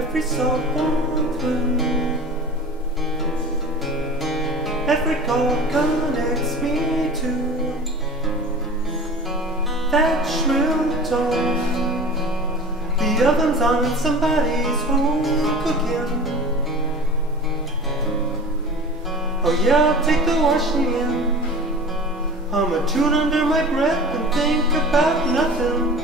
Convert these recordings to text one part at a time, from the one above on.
every Shalfonts wind. Every call connects me to that shrill tone. The oven's on and somebody's home cooking. Oh yeah, I'll take the washing in. I'm a tune under my breath and think about nothing.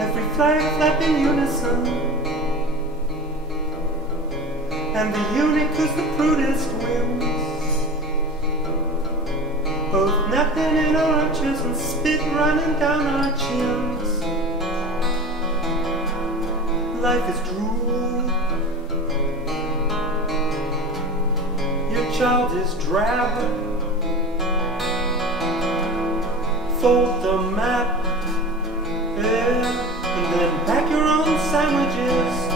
Every flag flap in unison, and the eunuch who's the prudest wins. Both napping in our arches and spit running down our chins. Life is drool, your child is drab. Fold the map, yeah, and then pack your own sandwiches.